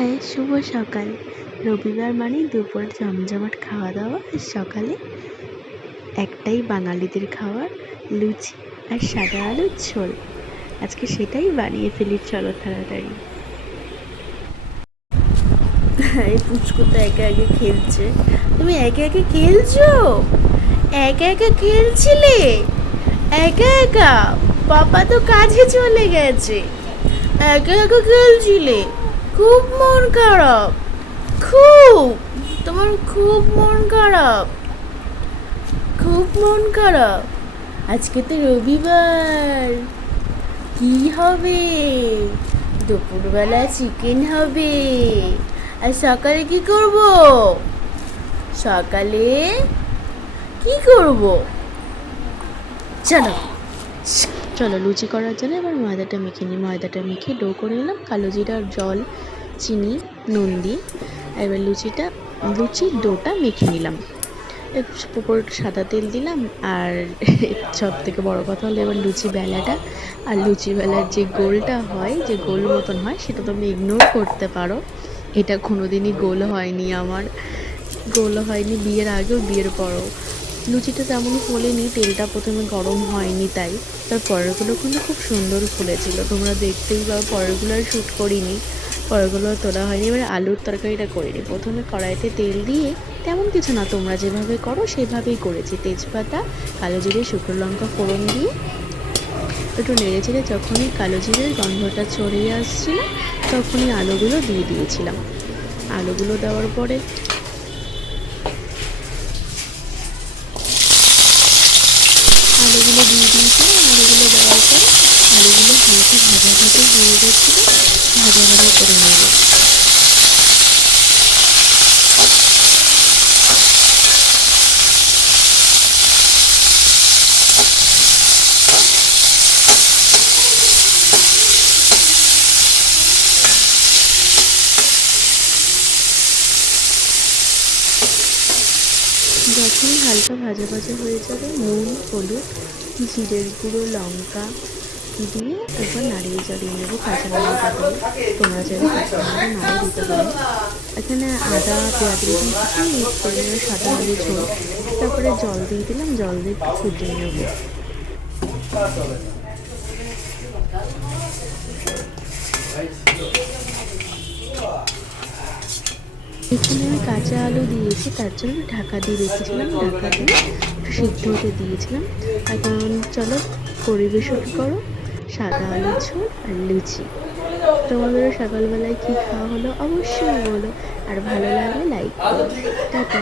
High শুভ সকাল। রবিবার মানে দুপুর জমজমাট খাওয়া দাওয়া সকালে একটাই বাঙালিদের খাওয়ার লুচি আর সাদা আলুর ঝোল। আজকে সেটাই বানিয়ে ফেলি, চলো তাড়াতাড়ি। এই পুচকু তো একে একে খেলছে। তুমি একে একে খেলছো? একা একা খেলছিলে? একা একা? পাপা তো কাজে চলে গেছে। একা একা খেলছিলে? খুব মন খারাপ। খুব, তোমার খুব মন খারাপ। খুব মন খারাপ। আজকে তো রবিবার। কি হবে? দুপুরবেলা চিকেন হবে। আর সকালে কি করব? সকালে কি করব? চলো। চলো লুচি করার জন্য এবার ময়দাটা মেখে নিই। ময়দাটা মেখে ডো করে নিলাম কালো জিরার জল, চিনি নুন দিয়ে এবার লুচিটা, লুচির ডোটা মেখে নিলাম। উপর সাদা তেল দিলাম আর সব থেকে বড় কথা হলো এবার লুচি বেলাটা। আর লুচি বেলার যে গোলটা হয়, যে গোল মতন হয়, সেটা তুমি ইগনোর করতে পারো। এটা কোনো দিনই গোল হয়নি আমার। গোল হয়নি বিয়ের আগেও, বিয়ের পরও। লুচিটা তেমন ফোলেনি, তেলটা প্রথমে গরম হয়নি তাই। তার পরেরগুলো কিন্তু খুব সুন্দর ফুলেছিল। তোমরা দেখতেই পাও, পরেরগুলো আর শ্যুট করিনি। পরেরগুলো তোলা হয়নি। এবার আলুর তরকারিটা করিনি। প্রথমে কড়াইতে তেল দিয়ে তেমন কিছু না, তোমরা যেভাবে করো সেভাবেই করেছি। তেজপাতা, কালো জিরে, শুকনো লঙ্কা ফোড়ন দিয়ে একটু নেড়ে চেড়ে যখনই কালো জিরের গন্ধটা ছড়িয়ে আসছিল, তখনই আলুগুলো দিয়ে দিয়েছিলাম। আলুগুলো দেওয়ার পরে আলুগুলো দিয়ে দিয়েছিলাম আলুগুলো দেওয়ার পর আলুগুলো হালকা ভাজা ভাজা হয়ে গেছিল ভাজা ভাজা করে নেব যখনই হালকা ভাজা ভাজা হয়ে যাবে, নুন, হলুদ জিরের গুঁড়ো, লঙ্কা দিয়ে একবার নাড়িয়ে চাড়িয়ে নেব কাঁচা লঙ্কা দিয়ে তোমরা চাইলে কাঁচা লঙ্কা নাড়িয়ে দিতে পারো। এখানে আদা, পেঁয়াজ রসুন কিছু মিক্স করে নেবে সাদা আলু ঝোল। তারপরে জল দিয়ে দিলাম, জল দিয়ে একটু ফুটিয়ে নেব। এখানে আমি কাঁচা আলু দিয়েছি, তার জন্য ঢাকা দিয়ে রেখেছিলাম, ঢাকা দিয়ে সিদ্ধ হতে দিয়েছিলাম। এখন চলো পরিবেশন করো, সাদা আলু ঝোল আর লুচি। তোমাদের সকালবেলায় কী খাওয়া হলো? অবশ্যই বলো, আর ভালো লাগলে লাইক করো। টাটা।